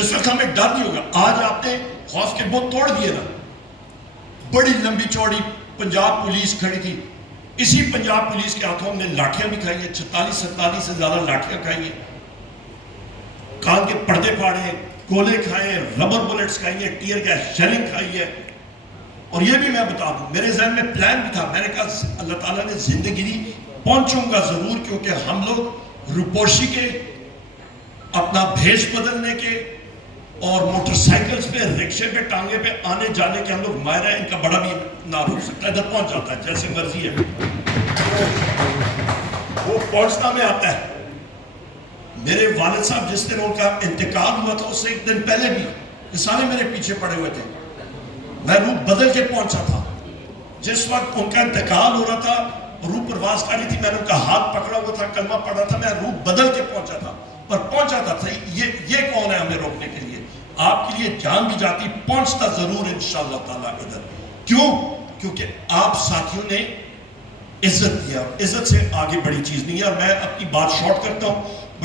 اس وقت ہمیں ڈر نہیں ہوگا. آج آپ نے خوف کے بت توڑ دیے نا. بڑی لمبی چوڑی پنجاب پولیس کھڑی تھی, اسی پنجاب پولیس کے ہاتھوں ہم نے لاٹھیاں بھی کھائی ہیں, 46-47 سے زیادہ لاٹھیاں کھائی ہیں, کان کے پردے پھاڑے ہیں, گولے کھائے ہیں, ربر بلٹس کھائی ہیں, ٹیئر گیس شیلنگ کھائی ہے. اور یہ بھی میں بتا دوں, میرے ذہن میں پلان بھی تھا, میں نے کہا اللہ تعالیٰ نے زندگی دی, پہنچوں گا ضرور, کیونکہ ہم لوگ روپوشی کے, اپنا بھیش بدلنے کے, اور موٹر سائیکلز پہ, رکشے پہ, ٹانگے پہ آنے جانے کے ہم لوگ ماہر ہیں. ان کا بڑا بھی نہ روک سکتا ہے, ادھر پہنچ جاتا ہے جیسے مرضی ہے, وہ پہنچنا میں آتا ہے. میرے والد صاحب جس دن ان کا انتقال ہوا تھا, اس سے ایک دن پہلے بھی یہ سارے میرے پیچھے پڑے ہوئے تھے. میں روح بدل کے پہنچا تھا. جس وقت ان کا انتقال ہو رہا تھا, روح پرواز کر رہی تھی, میں نے ان کا ہاتھ پکڑا ہوا تھا, کلمہ پڑھ رہا تھا, میں روح بدل کے پہنچا تھا. پر پہنچا تھا یہ کون ہے ہمیں روکنے کے لیے؟ آپ کے لیے جان بھی جاتی, پہنچتا ضرور انشاءاللہ تعالیٰ ادھر. کیوں؟ کیونکہ آپ ساتھیوں نے عزت دیا. عزت سے آگے بڑی چیز نہیں ہے. اور میں اپنی بات شارٹ کرتا ہوں.